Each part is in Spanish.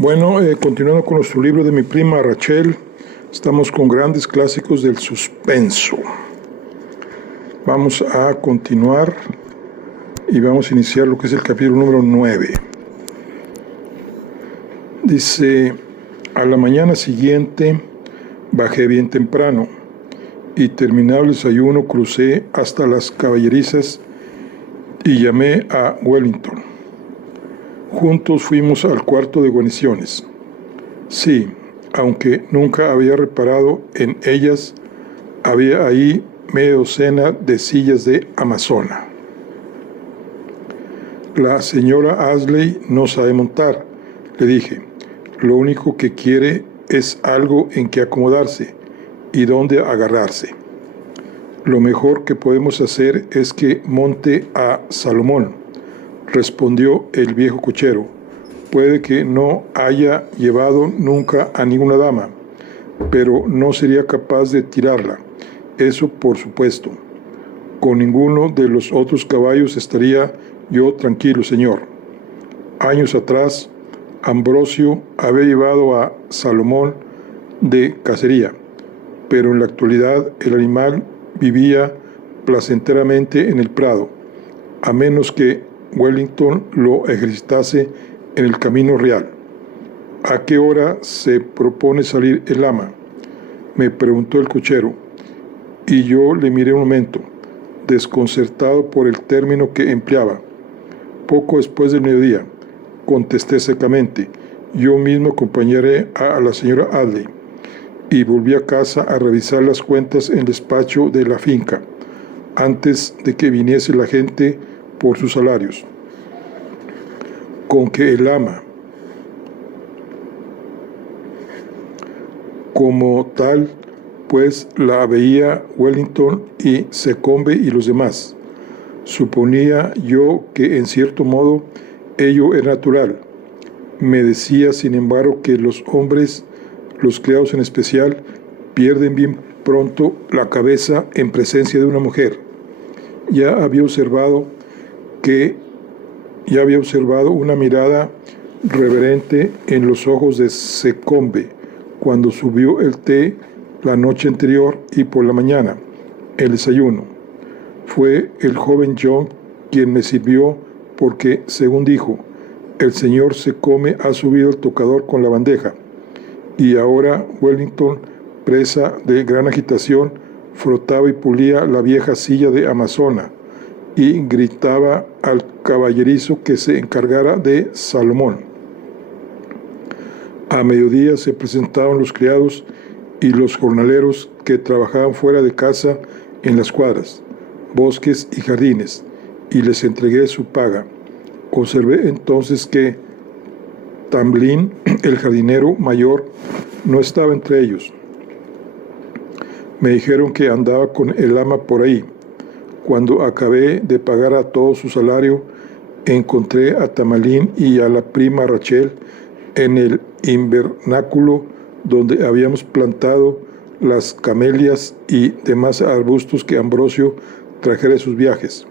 Bueno, continuando con nuestro libro de mi prima Rachel, estamos con grandes clásicos del suspenso. Vamos a continuar y vamos a iniciar lo que es el capítulo número 9. Dice: a la mañana siguiente bajé bien temprano y terminado el desayuno crucé hasta las caballerizas y llamé a Wellington. Juntos fuimos al cuarto de guarniciones. Sí, aunque nunca había reparado en ellas, había ahí media docena de sillas de amazona. La señora Ashley no sabe montar, le dije. Lo único que quiere es algo en que acomodarse y donde agarrarse. Lo mejor que podemos hacer es que monte a Salomón, respondió el viejo cochero. Puede que no haya llevado nunca a ninguna dama, pero no sería capaz de tirarla, eso por supuesto. Con ninguno de los otros caballos estaría yo tranquilo, señor. Años atrás, Ambrosio había llevado a Salomón de cacería, pero en la actualidad el animal vivía placenteramente en el prado, a menos que Wellington lo ejercitase en el camino real. ¿A qué hora se propone salir el ama?, me preguntó el cochero, y yo le miré un momento, desconcertado por el término que empleaba. Poco después del mediodía, contesté secamente. Yo mismo acompañaré a la señora Ashley. Y volví a casa a revisar las cuentas en el despacho de la finca, antes de que viniese la gente por sus salarios. Con que el ama, como tal, pues la veía Wellington y Secombe y los demás. Suponía yo que en cierto modo ello era natural. Me decía, sin embargo, que los hombres, los criados en especial, pierden bien pronto la cabeza en presencia de una mujer. Ya había observado una mirada reverente en los ojos de Secombe cuando subió el té la noche anterior y por la mañana, el desayuno. Fue el joven John quien me sirvió porque, según dijo, el señor Secombe ha subido el tocador con la bandeja. Y ahora Wellington, presa de gran agitación, frotaba y pulía la vieja silla de amazona y gritaba al caballerizo que se encargara de Salomón. A mediodía se presentaron los criados y los jornaleros que trabajaban fuera de casa en las cuadras, bosques y jardines, y les entregué su paga. Observé entonces que Tamblyn, el jardinero mayor, no estaba entre ellos. Me dijeron que andaba con el ama por ahí. Cuando acabé de pagar a todo su salario, encontré a Tamblyn y a la prima Rachel en el invernáculo donde habíamos plantado las camelias y demás arbustos que Ambrosio trajera de sus viajes.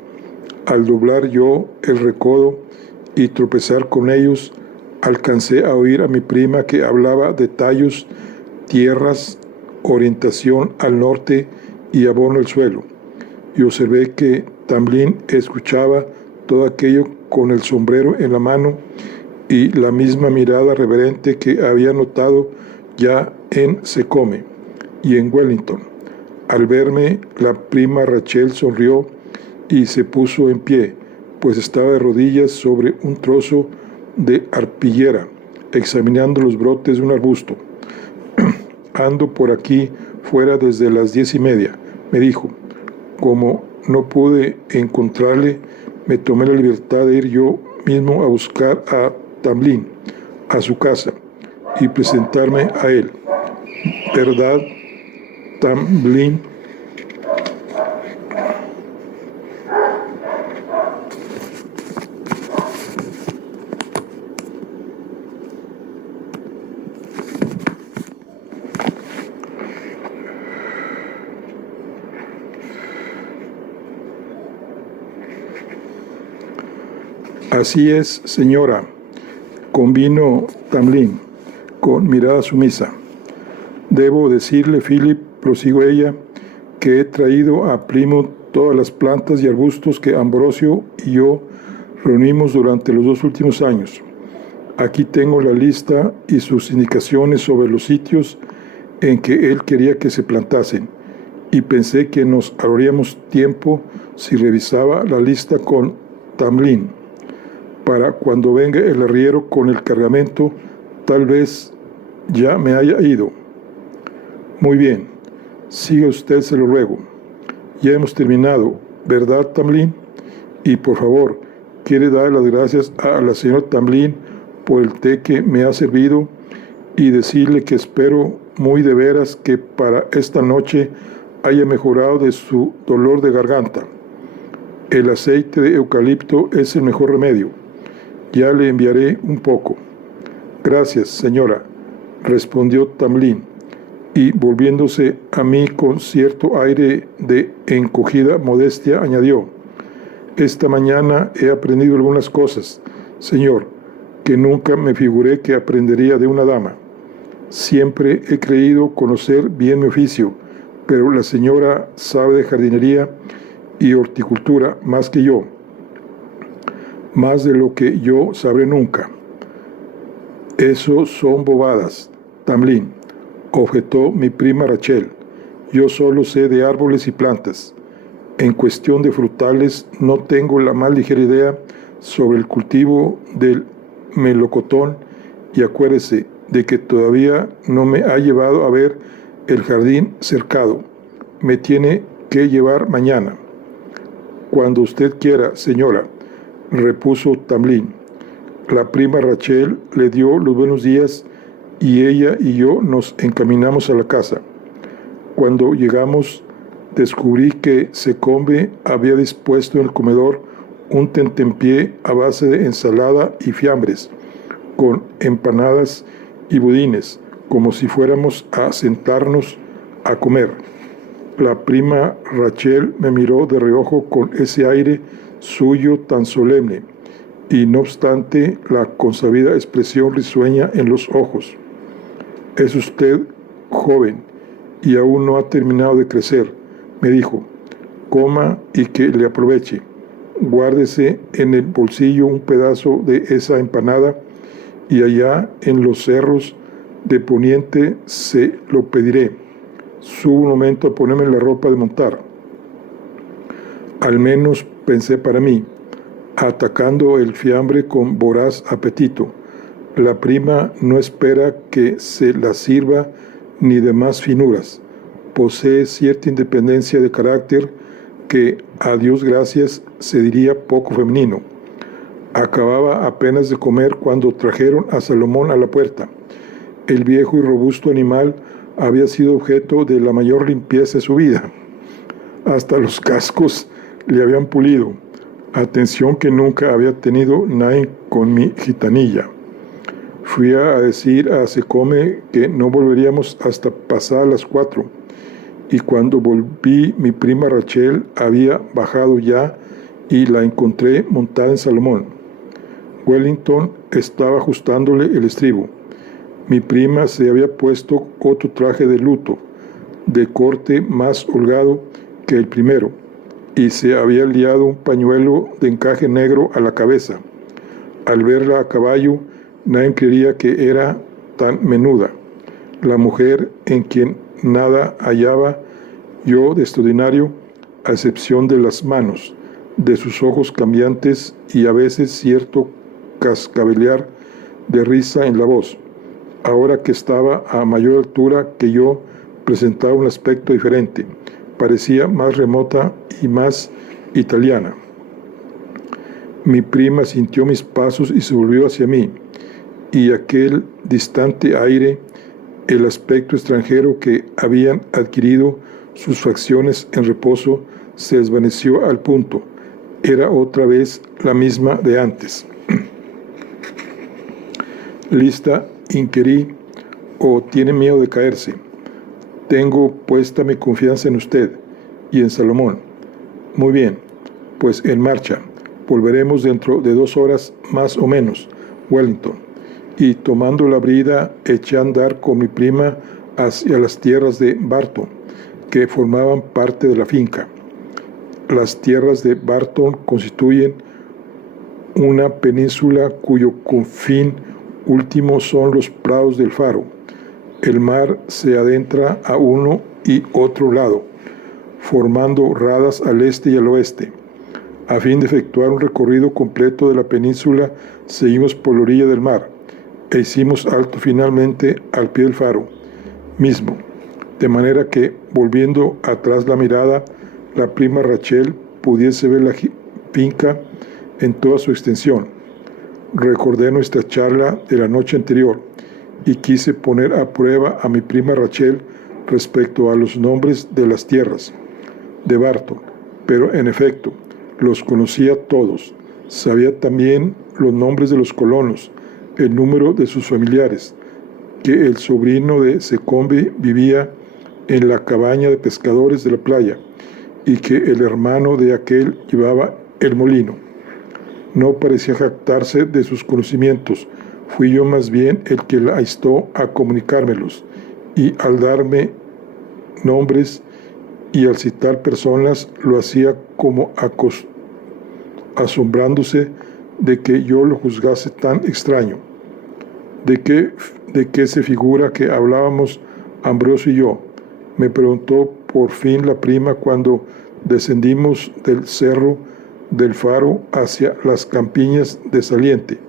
Al doblar yo el recodo y tropezar con ellos, alcancé a oír a mi prima que hablaba de tallos, tierras, orientación al norte y abono del suelo, y observé que Tamblyn escuchaba todo aquello con el sombrero en la mano y la misma mirada reverente que había notado ya en Secombe y en Wellington. Al verme, la prima Rachel sonrió y se puso en pie, pues estaba de rodillas sobre un trozo de arpillera, examinando los brotes de un arbusto. Ando por aquí fuera desde las 10:30, me dijo. Como no pude encontrarle, me tomé la libertad de ir yo mismo a buscar a Tamblyn a su casa y presentarme a él. ¿Verdad, Tamblyn? Así es, señora, convino Tamlin, con mirada sumisa. Debo decirle, Philip, prosiguió ella, que he traído a Plymouth todas las plantas y arbustos que Ambrosio y yo reunimos durante los 2 últimos años. Aquí tengo la lista y sus indicaciones sobre los sitios en que él quería que se plantasen, y pensé que nos ahorraríamos tiempo si revisaba la lista con Tamlin. Para cuando venga el arriero con el cargamento, tal vez ya me haya ido. Muy bien, siga usted, se lo ruego. Ya hemos terminado, ¿verdad, Tamlin? Y por favor, quiere dar las gracias a la señora Tamlin por el té que me ha servido y decirle que espero muy de veras que para esta noche haya mejorado de su dolor de garganta. El aceite de eucalipto es el mejor remedio. Ya le enviaré un poco. Gracias, señora, respondió Tamlin, y volviéndose a mí con cierto aire de encogida modestia, añadió: esta mañana he aprendido algunas cosas, señor, que nunca me figuré que aprendería de una dama. Siempre he creído conocer bien mi oficio, pero la señora sabe de jardinería y horticultura más que yo, más de lo que yo sabré nunca. Eso son bobadas, Tamlin, objetó mi prima Rachel. Yo solo sé de árboles y plantas. En cuestión de frutales no tengo la más ligera idea sobre el cultivo del melocotón, y acuérdese de que todavía no me ha llevado a ver el jardín cercado. Me tiene que llevar mañana. Cuando usted quiera, señora, repuso Tamlin. La prima Rachel le dio los buenos días y ella y yo nos encaminamos a la casa. Cuando llegamos, descubrí que Secombe había dispuesto en el comedor un tentempié a base de ensalada y fiambres, con empanadas y budines, como si fuéramos a sentarnos a comer. La prima Rachel me miró de reojo con ese aire suyo tan solemne, y no obstante la consabida expresión risueña en los ojos. Es usted joven y aún no ha terminado de crecer, me dijo. Coma y que le aproveche. Guárdese en el bolsillo un pedazo de esa empanada y allá en los cerros de Poniente se lo pediré. Subo un momento a ponerme la ropa de montar. Al menos pensé para mí, atacando el fiambre con voraz apetito. La prima no espera que se la sirva ni de más finuras. Posee cierta independencia de carácter que, a Dios gracias, se diría poco femenino. Acababa apenas de comer cuando trajeron a Salomón a la puerta. El viejo y robusto animal había sido objeto de la mayor limpieza de su vida. Hasta los cascos le habían pulido, atención que nunca había tenido nadie con mi gitanilla. Fui a decir a Secome que no volveríamos hasta pasadas las 4, y cuando volví mi prima Rachel había bajado ya y la encontré montada en Salomón. Wellington estaba ajustándole el estribo. Mi prima se había puesto otro traje de luto, de corte más holgado que el primero, y se había liado un pañuelo de encaje negro a la cabeza. Al verla a caballo, nadie creería que era tan menuda. La mujer en quien nada hallaba yo de extraordinario, a excepción de las manos, de sus ojos cambiantes y a veces cierto cascabelear de risa en la voz. Ahora que estaba a mayor altura que yo, presentaba un aspecto diferente. Parecía más remota y más italiana. Mi prima sintió mis pasos y se volvió hacia mí, y aquel distante aire, el aspecto extranjero que habían adquirido sus facciones en reposo, se desvaneció al punto. Era otra vez la misma de antes. Lista, inquirí, o tiene miedo de caerse. Tengo puesta mi confianza en usted y en Salomón. Muy bien, pues en marcha. Volveremos dentro de 2 horas más o menos, Wellington. y tomando la brida eché a andar con mi prima hacia las tierras de Barton, que formaban parte de la finca. Las tierras de Barton constituyen una península cuyo confín último son los prados del faro. El mar se adentra a uno y otro lado, formando radas al este y al oeste. A fin de efectuar un recorrido completo de la península, seguimos por la orilla del mar e hicimos alto finalmente al pie del faro mismo, de manera que, volviendo atrás la mirada, la prima Rachel pudiese ver la finca en toda su extensión. Recordé nuestra charla de la noche anterior y quise poner a prueba a mi prima Rachel respecto a los nombres de las tierras de Barton, pero en efecto los conocía todos. Sabía también los nombres de los colonos, el número de sus familiares, que el sobrino de Secombe vivía en la cabaña de pescadores de la playa y que el hermano de aquel llevaba el molino. No parecía jactarse de sus conocimientos, fui yo más bien el que la instó a comunicármelos, y al darme nombres y al citar personas lo hacía como asombrándose de que yo lo juzgase tan extraño. ¿De qué se figura que hablábamos Ambrosio y yo?, me preguntó por fin la prima cuando descendimos del cerro del faro hacia las campiñas de Saliente.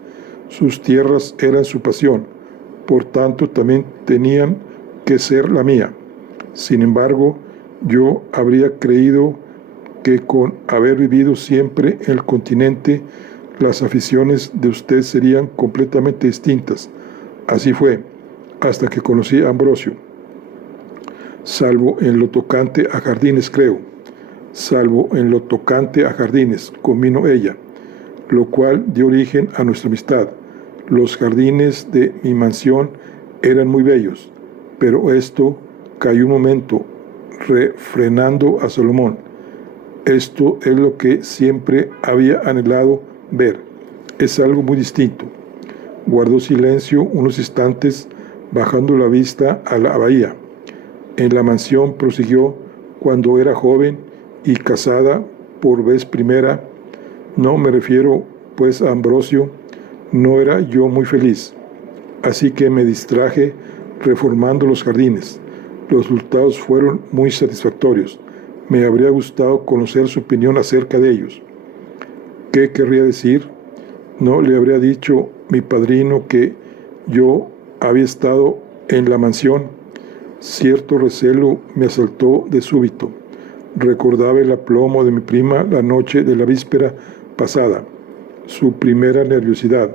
Sus tierras eran su pasión, por tanto también tenían que ser la mía. Sin embargo, yo habría creído que con haber vivido siempre en el continente, las aficiones de usted serían completamente distintas. Así fue, hasta que conocí a Ambrosio. Salvo en lo tocante a jardines, creo. Salvo en lo tocante a jardines, convino ella, lo cual dio origen a nuestra amistad. Los jardines de mi mansión eran muy bellos, pero esto cayó un momento, refrenando a Salomón. Esto es lo que siempre había anhelado ver. Es algo muy distinto. Guardó silencio unos instantes, bajando la vista a la bahía. En la mansión, prosiguió, cuando era joven y casada por vez primera, no me refiero pues a Ambrosio, no era yo muy feliz. Así que me distraje reformando los jardines. Los resultados fueron muy satisfactorios. Me habría gustado conocer su opinión acerca de ellos. ¿Qué querría decir? No le habría dicho mi padrino que yo había estado en la mansión. Cierto recelo me asaltó de súbito. Recordaba el aplomo de mi prima la noche de la víspera pasada, su primera nerviosidad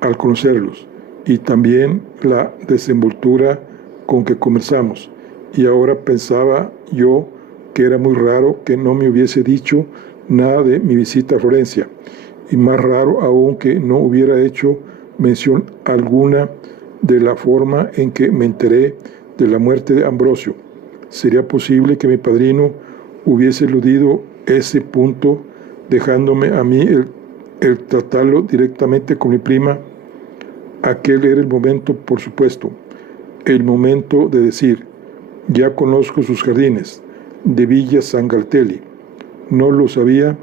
al conocerlos, y también la desenvoltura con que conversamos. Y ahora pensaba yo que era muy raro que no me hubiese dicho nada de mi visita a Florencia, y más raro aún que no hubiera hecho mención alguna de la forma en que me enteré de la muerte de Ambrosio. ¿Sería posible que mi padrino hubiese eludido ese punto, dejándome a mí el tratarlo directamente con mi prima? Aquel era el momento, por supuesto, el momento de decir: ya conozco sus jardines, de Villa San Galtelli. No lo sabía,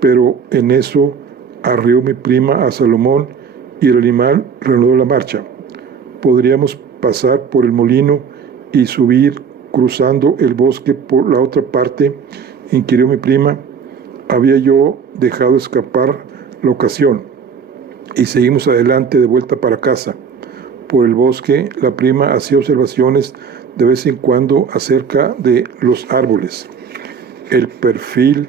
pero en eso arreó mi prima a Salomón y el animal reanudó la marcha. Podríamos pasar por el molino y subir cruzando el bosque por la otra parte, inquirió mi prima. Había yo dejado escapar la ocasión y seguimos adelante de vuelta para casa. Por el bosque, la prima hacía observaciones de vez en cuando acerca de los árboles, el perfil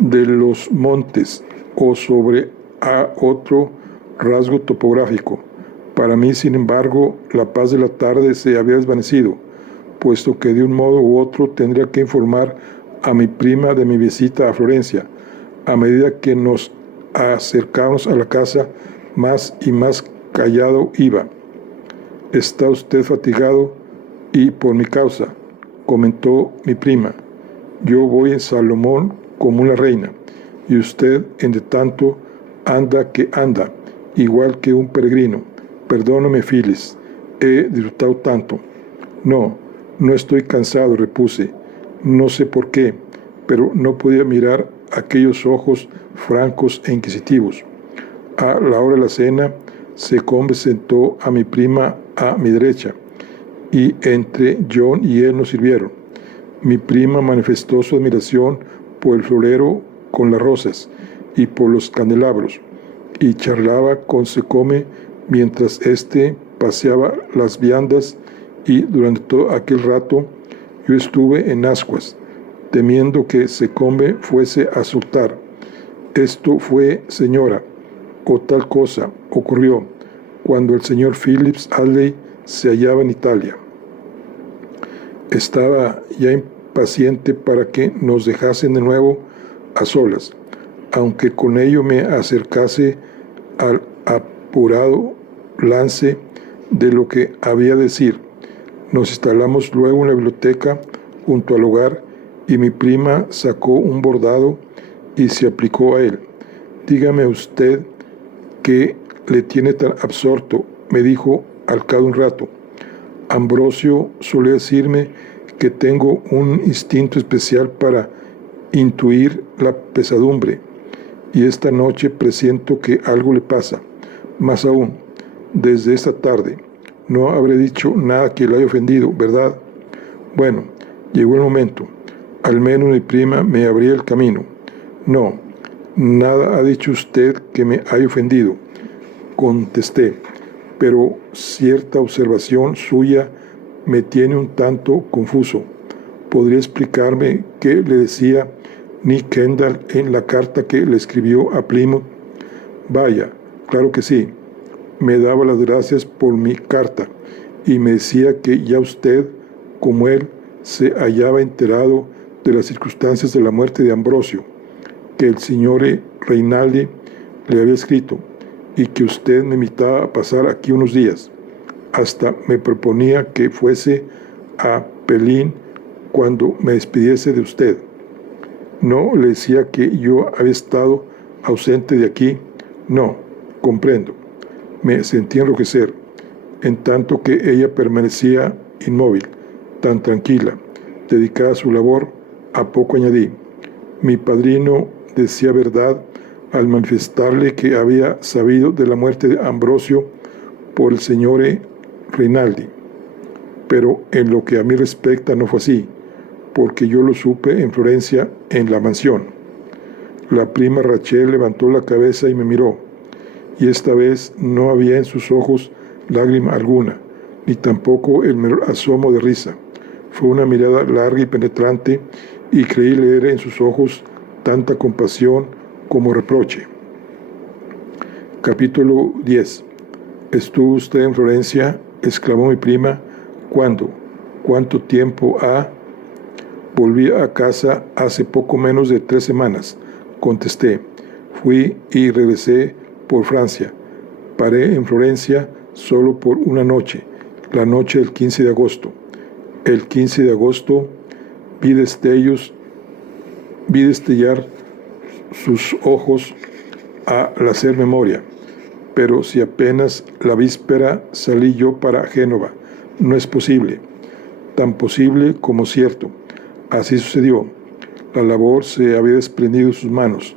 de los montes o sobre otro rasgo topográfico. Para mí, sin embargo, la paz de la tarde se había desvanecido, puesto que de un modo u otro tendría que informar a mi prima de mi visita a Florencia. A medida que nos acercamos a la casa, más y más callado iba. «Está usted fatigado y por mi causa», comentó mi prima. «Yo voy en Salomón como una reina, y usted, entre tanto, Anda que anda, igual que un peregrino. Perdóname, Phyllis, he disfrutado tanto. No, no estoy cansado, repuse. No sé por qué, pero no podía mirar aquellos ojos francos e inquisitivos. A la hora de la cena, Secombe sentó a mi prima a mi derecha, y entre John y él nos sirvieron. Mi prima manifestó su admiración por el florero con las rosas y por los candelabros, y charlaba con Secombe mientras éste paseaba las viandas, y durante todo aquel rato yo estuve en ascuas, temiendo que Secombe fuese a soltar: «Esto fue, señora», o tal cosa ocurrió, cuando el señor Phillips Hadley se hallaba en Italia. Estaba ya impaciente para que nos dejasen de nuevo a solas, aunque con ello me acercase al apurado lance de lo que había de decir. Nos instalamos luego en la biblioteca junto al hogar, y mi prima sacó un bordado y se aplicó a él. «Dígame usted qué le tiene tan absorto», me dijo al cabo de un rato. «Ambrosio solía decirme que tengo un instinto especial para intuir la pesadumbre, y esta noche presiento que algo le pasa. Más aún, desde esta tarde. No habré dicho nada que le haya ofendido, ¿verdad? Bueno, llegó el momento. Al menos mi prima me abría el camino. «No, nada ha dicho usted que me haya ofendido», contesté, «pero cierta observación suya me tiene un tanto confuso. ¿Podría explicarme qué le decía Nick Kendall en la carta que le escribió a Plymouth?» «Vaya, claro que sí. Me daba las gracias por mi carta y me decía que ya usted, como él, se hallaba enterado de las circunstancias de la muerte de Ambrosio, que el signore Reinaldi le había escrito, y que usted me invitaba a pasar aquí unos días. Hasta me proponía que fuese a Pelín cuando me despidiese de usted. No le decía que yo había estado ausente de aquí. No, comprendo». Me sentí enrojecer, en tanto que ella permanecía inmóvil, tan tranquila, dedicada a su labor. A poco añadí: «Mi padrino decía verdad al manifestarle que había sabido de la muerte de Ambrosio por el signore Rinaldi. Pero en lo que a mí respecta no fue así, porque yo lo supe en Florencia, en la mansión». La prima Rachel levantó la cabeza y me miró, y esta vez no había en sus ojos lágrima alguna, ni tampoco el menor asomo de risa. Fue una mirada larga y penetrante, y creí leer en sus ojos tanta compasión como reproche. Capítulo 10. «¿Estuvo usted en Florencia?», exclamó mi prima. «¿Cuándo? ¿Cuánto tiempo ha?» «Volví a casa hace poco menos de 3 semanas», contesté. «Fui y regresé por Francia. Paré en Florencia solo por una noche, la noche del 15 de agosto. El 15 de agosto vi destellar sus ojos al hacer memoria. Pero si apenas la víspera salí yo para Génova, no es posible. Tan posible como cierto. Así sucedió. La labor se había desprendido de sus manos,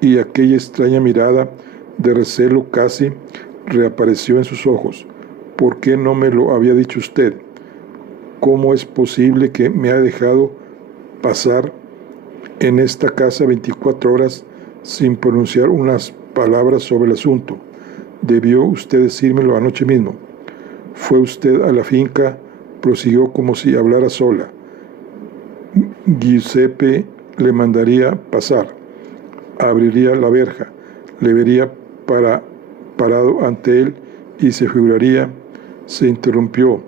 y aquella extraña mirada de recelo casi reapareció en sus ojos. «¿Por qué no me lo había dicho usted? ¿Cómo es posible que me haya dejado pasar en esta casa 24 horas sin pronunciar unas palabras sobre el asunto? Debió usted decírmelo anoche mismo. Fue usted a la finca», prosiguió como si hablara sola. «Giuseppe le mandaría pasar, abriría la verja, le vería parado ante él y se figuraría». Se interrumpió,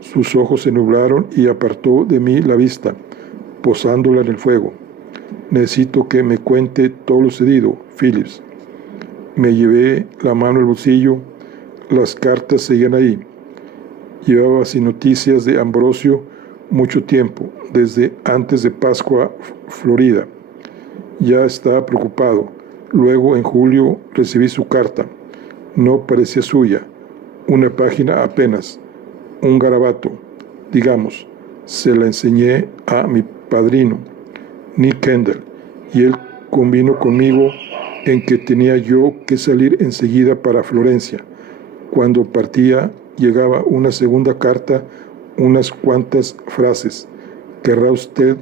sus ojos se nublaron y apartó de mí la vista, posándola en el fuego. «Necesito que me cuente todo lo sucedido, Phillips». Me llevé la mano al bolsillo. Las cartas seguían ahí. Llevaba sin noticias de Ambrosio mucho tiempo, desde antes de Pascua Florida. Ya estaba preocupado. Luego, en julio, recibí su carta. No parecía suya, una página apenas, un garabato, digamos. Se la enseñé a mi padrino, Nick Kendall, y él convino conmigo en que tenía yo que salir enseguida para Florencia. Cuando partía, llegaba una segunda carta, unas cuantas frases. ¿Querrá usted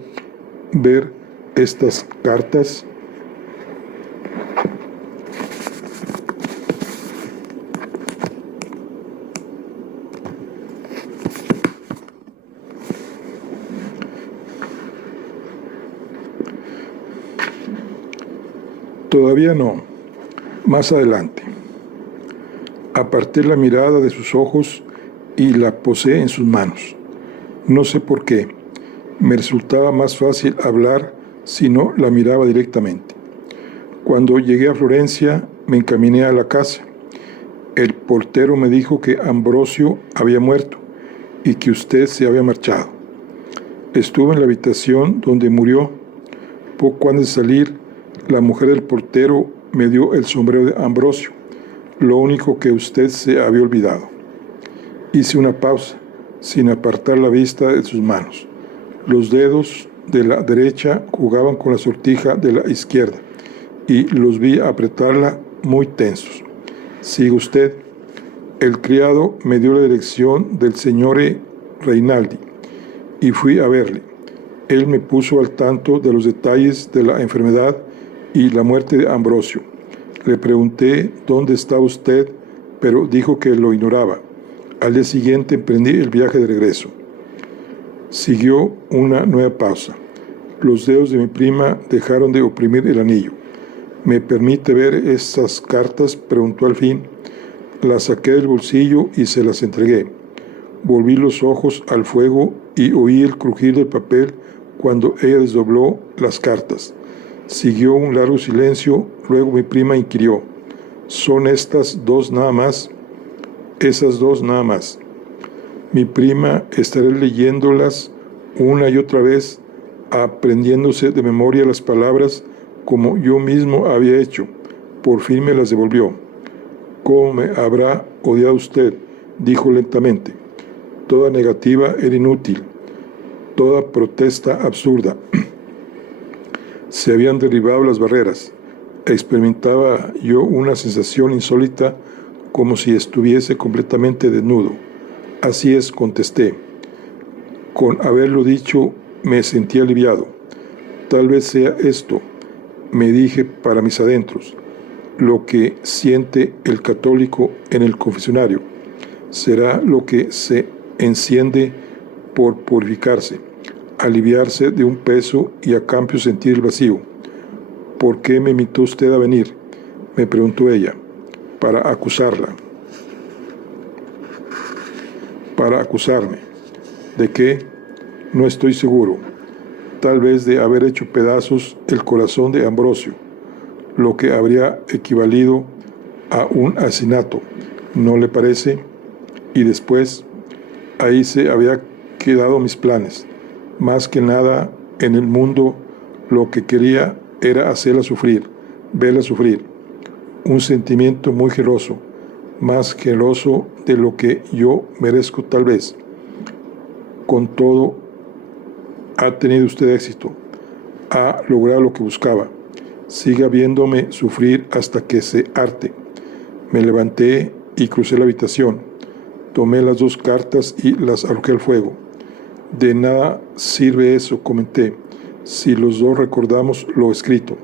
ver estas cartas? Todavía no. Más adelante. Aparté la mirada de sus ojos y la posé en sus manos. No sé por qué. Me resultaba más fácil hablar si no la miraba directamente. Cuando llegué a Florencia, me encaminé a la casa. El portero me dijo que Ambrosio había muerto y que usted se había marchado. Estuve en la habitación donde murió. Poco antes de salir, la mujer del portero me dio el sombrero de Ambrosio, lo único que usted se había olvidado. Hice una pausa, sin apartar la vista de sus manos. Los dedos de la derecha jugaban con la sortija de la izquierda y los vi apretarla muy tensos. Sigue usted. El criado me dio la dirección del señor Reinaldi y fui a verle. Él me puso al tanto de los detalles de la enfermedad y la muerte de Ambrosio. Le pregunté dónde estaba usted, pero dijo que lo ignoraba. Al día siguiente emprendí el viaje de regreso. Siguió una nueva pausa. Los dedos de mi prima dejaron de oprimir el anillo. ¿Me permite ver esas cartas?, preguntó al fin. Las saqué del bolsillo y se las entregué. Volví los ojos al fuego y oí el crujir del papel cuando ella desdobló las cartas. Siguió un largo silencio, luego mi prima inquirió: ¿son estas dos nada más? Esas dos nada más. Mi prima estará leyéndolas una y otra vez, aprendiéndose de memoria las palabras como yo mismo había hecho. Por fin me las devolvió. ¿Cómo me habrá odiado usted?, dijo lentamente. Toda negativa era inútil, toda protesta absurda. Se habían derribado las barreras. Experimentaba yo una sensación insólita, como si estuviese completamente desnudo. Así es, contesté. Con haberlo dicho, me sentí aliviado. Tal vez sea esto, me dije para mis adentros, lo que siente el católico en el confesionario. Será lo que se enciende por purificarse, aliviarse de un peso y a cambio sentir el vacío. ¿Por qué me invitó usted a venir?, me preguntó ella. Para acusarla. Para acusarme. ¿De qué? No estoy seguro. Tal vez de haber hecho pedazos el corazón de Ambrosio, lo que habría equivalido a un asesinato, ¿no le parece? Y después, ahí se había quedado mis planes. Más que nada en el mundo, lo que quería era hacerla sufrir, verla sufrir. Un sentimiento muy generoso, más generoso de lo que yo merezco tal vez. Con todo, ha tenido usted éxito, ha logrado lo que buscaba. Siga viéndome sufrir hasta que se harte. Me levanté y crucé la habitación. Tomé las dos cartas y las arrojé al fuego. De nada sirve eso, comenté, si los dos recordamos lo escrito.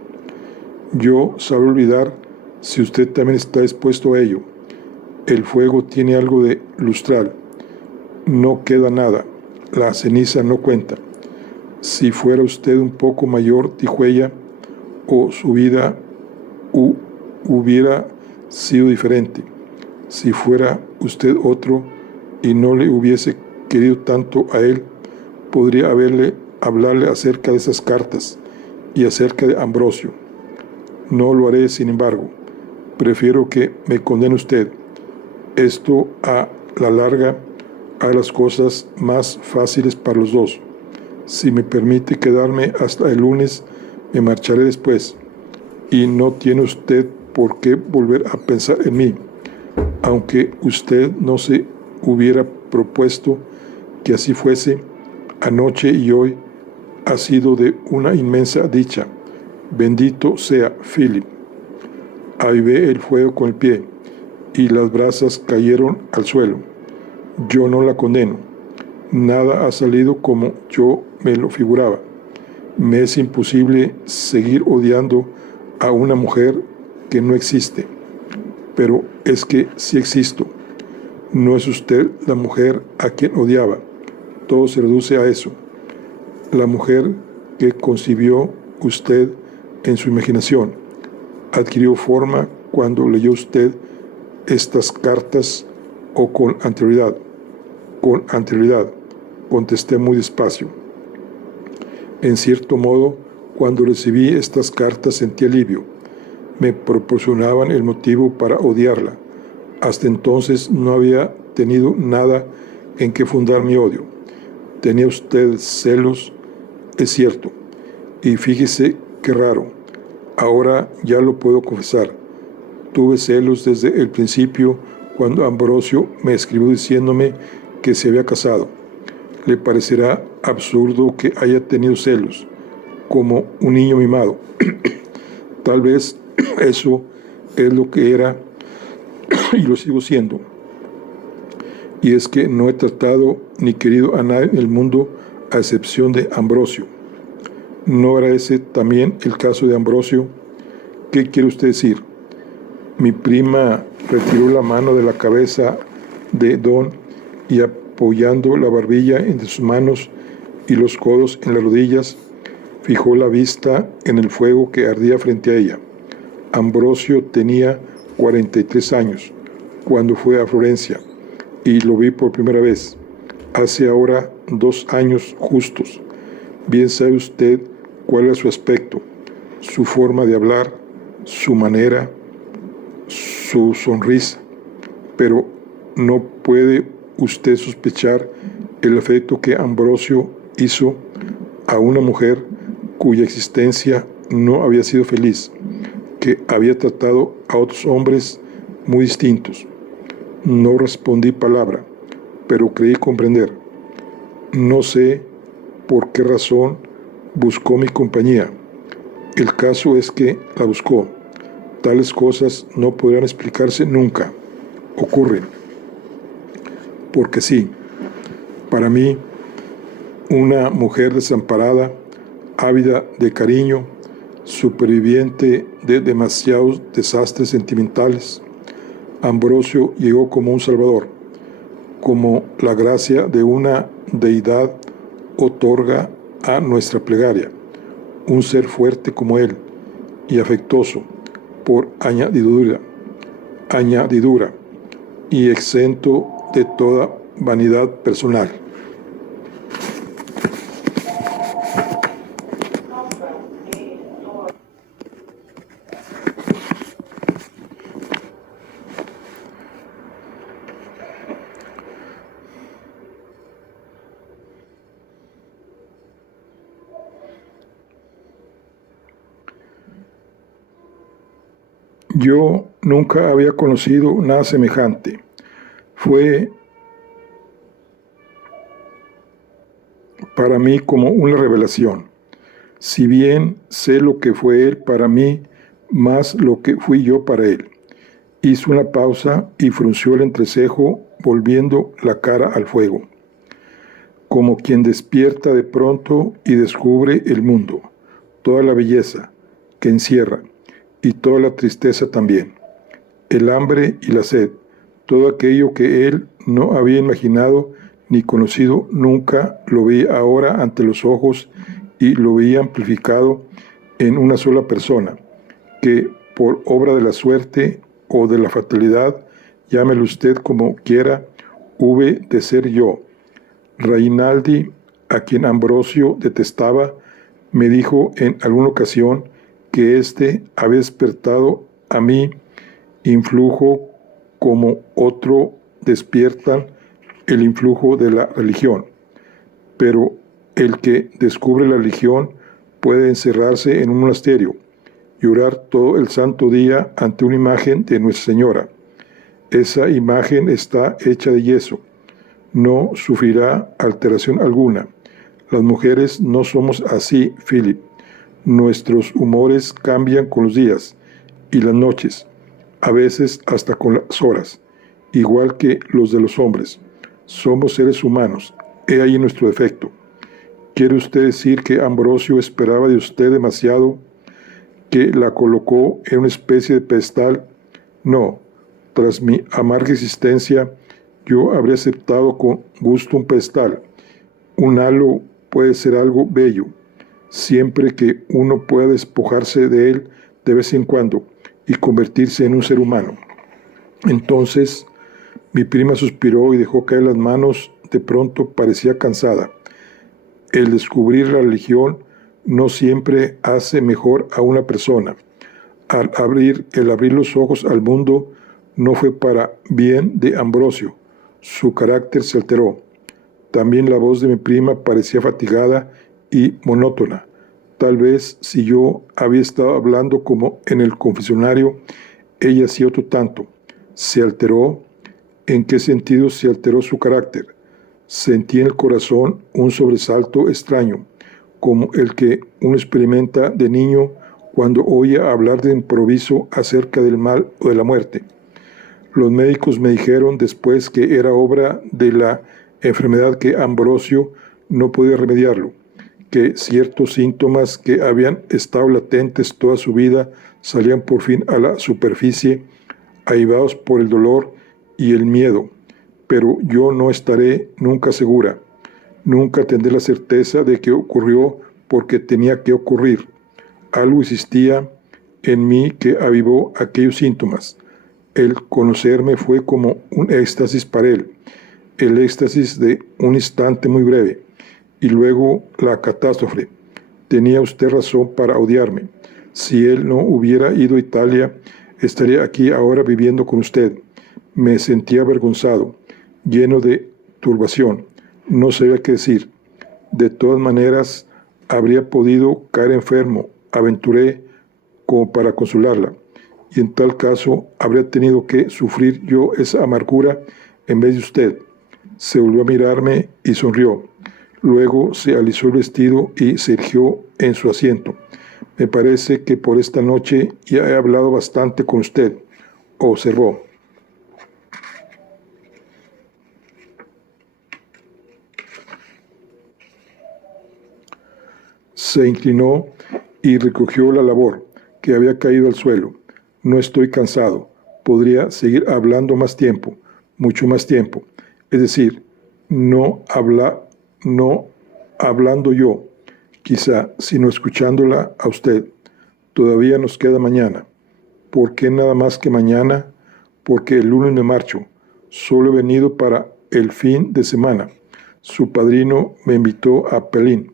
Yo sabré olvidar si usted también está dispuesto a ello. El fuego tiene algo de lustral. No queda nada. La ceniza no cuenta. Si fuera usted un poco mayor, dijo ella, o su vida hubiera sido diferente. Si fuera usted otro y no le hubiese querido tanto a él, podría hablarle acerca de esas cartas y acerca de Ambrosio. No lo haré, sin embargo. Prefiero que me condene usted. Esto a la larga hará las cosas más fáciles para los dos. Si me permite quedarme hasta el lunes, me marcharé después. y no tiene usted por qué volver a pensar en mí, aunque usted no se hubiera propuesto que así fuese. Anoche y hoy ha sido de una inmensa dicha. Bendito sea Philip. Avivé el fuego con el pie, y las brasas cayeron al suelo. Yo no la condeno. Nada ha salido como yo me lo figuraba. Me es imposible seguir odiando a una mujer que no existe. Pero es que sí existo. No es usted la mujer a quien odiaba. Todo se reduce a eso. La mujer que concibió usted en su imaginación adquirió forma cuando leyó usted estas cartas o con anterioridad. Con anterioridad, contesté muy despacio. En cierto modo, cuando recibí estas cartas sentí alivio. Me proporcionaban el motivo para odiarla. Hasta entonces no había tenido nada en que fundar mi odio. Tenía usted celos, es cierto, y fíjese qué raro. Ahora ya lo puedo confesar. Tuve celos desde el principio cuando Ambrosio me escribió diciéndome que se había casado. Le parecerá absurdo que haya tenido celos, como un niño mimado. Tal vez eso es lo que era y lo sigo siendo. Y es que no he tratado ni querido a nadie en el mundo a excepción de Ambrosio. ¿No era ese también el caso de Ambrosio? ¿Qué quiere usted decir? Mi prima retiró la mano de la cabeza de Don y apoyando la barbilla entre sus manos y los codos en las rodillas, fijó la vista en el fuego que ardía frente a ella. Ambrosio tenía 43 años cuando fue a Florencia y lo vi por primera vez, hace ahora 2 años justos. Bien sabe usted cuál era su aspecto, su forma de hablar, su manera, su sonrisa, pero no puede usted sospechar el efecto que Ambrosio hizo a una mujer cuya existencia no había sido feliz, que había tratado a otros hombres muy distintos. No respondí palabra, pero creí comprender. No sé por qué razón buscó mi compañía. El caso es que la buscó. Tales cosas no podrán explicarse nunca. Ocurren. Porque sí, para mí, una mujer desamparada, ávida de cariño, superviviente de demasiados desastres sentimentales, Ambrosio llegó como un salvador, como la gracia de una deidad otorga a nuestra plegaria, un ser fuerte como él y afectuoso, por añadidura, y exento de toda vanidad personal. Yo nunca había conocido nada semejante. Fue para mí como una revelación. Si bien sé lo que fue él para mí, más lo que fui yo para él. Hizo una pausa y frunció el entrecejo, volviendo la cara al fuego, como quien despierta de pronto y descubre el mundo, toda la belleza que encierra, y toda la tristeza también, el hambre y la sed, todo aquello que él no había imaginado ni conocido nunca, lo veía ahora ante los ojos y lo veía amplificado en una sola persona, que por obra de la suerte o de la fatalidad, llámelo usted como quiera, hube de ser yo. Rainaldi, a quien Ambrosio detestaba, me dijo en alguna ocasión que éste había despertado a mí influjo como otro despiertan el influjo de la religión. Pero el que descubre la religión puede encerrarse en un monasterio, llorar todo el santo día ante una imagen de Nuestra Señora. Esa imagen está hecha de yeso. No sufrirá alteración alguna. Las mujeres no somos así, Philip. Nuestros humores cambian con los días y las noches, a veces hasta con las horas, igual que los de los hombres. Somos seres humanos. He ahí nuestro defecto. ¿Quiere usted decir que Ambrosio esperaba de usted demasiado, que la colocó en una especie de pedestal? No. Tras mi amarga existencia, yo habría aceptado con gusto un pedestal. Un halo puede ser algo bello, siempre que uno pueda despojarse de él de vez en cuando y convertirse en un ser humano. Entonces, mi prima suspiró y dejó caer las manos. De pronto parecía cansada. El descubrir la religión no siempre hace mejor a una persona. El abrir los ojos al mundo no fue para bien de Ambrosio. Su carácter se alteró. También la voz de mi prima parecía fatigada y monótona. Tal vez si yo había estado hablando como en el confesionario, ella sí otro tanto. ¿Se alteró? ¿En qué sentido se alteró su carácter? Sentí en el corazón un sobresalto extraño, como el que uno experimenta de niño cuando oye hablar de improviso acerca del mal o de la muerte. Los médicos me dijeron después que era obra de la enfermedad, que Ambrosio no podía remediarlo, que ciertos síntomas que habían estado latentes toda su vida salían por fin a la superficie, avivados por el dolor y el miedo. Pero yo no estaré nunca segura. Nunca tendré la certeza de que ocurrió porque tenía que ocurrir. Algo existía en mí que avivó aquellos síntomas. El conocerme fue como un éxtasis para él, el éxtasis de un instante muy breve, y luego la catástrofe. Tenía usted razón para odiarme. Si él no hubiera ido a Italia, estaría aquí ahora viviendo con usted. Me sentía avergonzado, lleno de turbación. No sabía qué decir. De todas maneras, habría podido caer enfermo. Aventuré como para consolarla. Y en tal caso, habría tenido que sufrir yo esa amargura en vez de usted. Se volvió a mirarme y sonrió. Luego se alisó el vestido y se irguió en su asiento. Me parece que por esta noche ya he hablado bastante con usted, observó. Se inclinó y recogió la labor, que había caído al suelo. No estoy cansado. Podría seguir hablando más tiempo, mucho más tiempo. Es decir, no hablando yo, quizá, sino escuchándola a usted. Todavía nos queda mañana. ¿Por qué nada más que mañana? Porque el lunes me marcho. Solo he venido para el fin de semana. Su padrino me invitó a Pelín.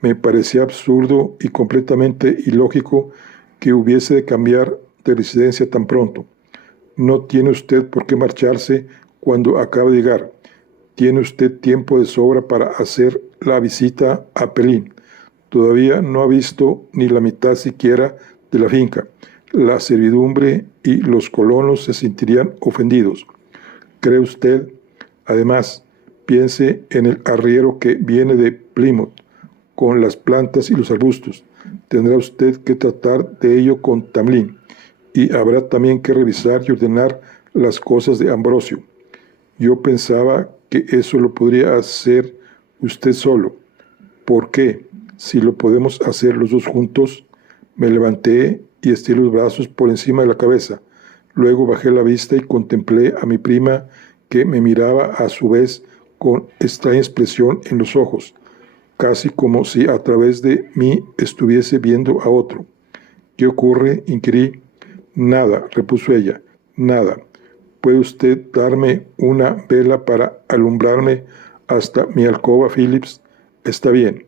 Me parecía absurdo y completamente ilógico que hubiese de cambiar de residencia tan pronto. No tiene usted por qué marcharse cuando acaba de llegar. Tiene usted tiempo de sobra para hacer la visita a Pelín. Todavía no ha visto ni la mitad siquiera de la finca. La servidumbre y los colonos se sentirían ofendidos. ¿Cree usted? Además, piense en el arriero que viene de Plymouth, con las plantas y los arbustos. Tendrá usted que tratar de ello con Tamlin, y habrá también que revisar y ordenar las cosas de Ambrosio. Yo pensaba que eso lo podría hacer usted solo. ¿Por qué? Si lo podemos hacer los dos juntos. Me levanté y estiré los brazos por encima de la cabeza. Luego bajé la vista y contemplé a mi prima, que me miraba a su vez con extraña expresión en los ojos, casi como si a través de mí estuviese viendo a otro. ¿Qué ocurre?, inquirí. Nada, repuso ella, nada. ¿Puede usted darme una vela para alumbrarme hasta mi alcoba, Phillips? Está bien.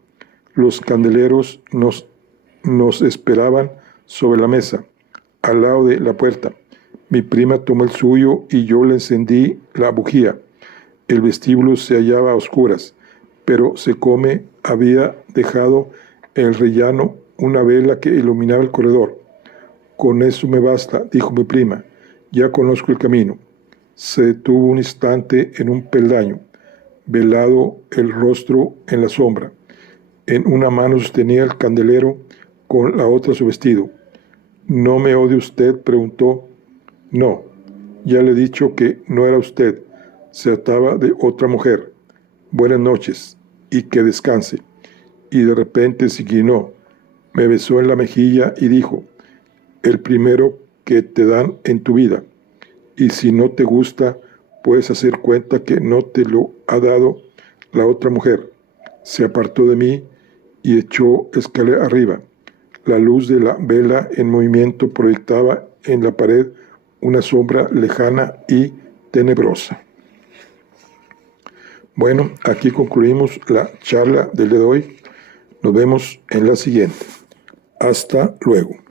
Los candeleros nos esperaban sobre la mesa, al lado de la puerta. Mi prima tomó el suyo y yo le encendí la bujía. El vestíbulo se hallaba a oscuras, pero Secome había dejado en el rellano una vela que iluminaba el corredor. Con eso me basta, dijo mi prima. Ya conozco el camino. Se detuvo un instante en un peldaño, velado el rostro en la sombra. En una mano sostenía el candelero, con la otra su vestido. ¿No me odia usted?, preguntó. No, ya le he dicho que no era usted. Se trataba de otra mujer. Buenas noches, y que descanse. Y de repente se inclinó, me besó en la mejilla y dijo: el primero que te dan en tu vida. Y si no te gusta, puedes hacer cuenta que no te lo ha dado la otra mujer. Se apartó de mí y echó escalera arriba. La luz de la vela en movimiento proyectaba en la pared una sombra lejana y tenebrosa. Bueno, aquí concluimos la charla del día de hoy. Nos vemos en la siguiente. Hasta luego.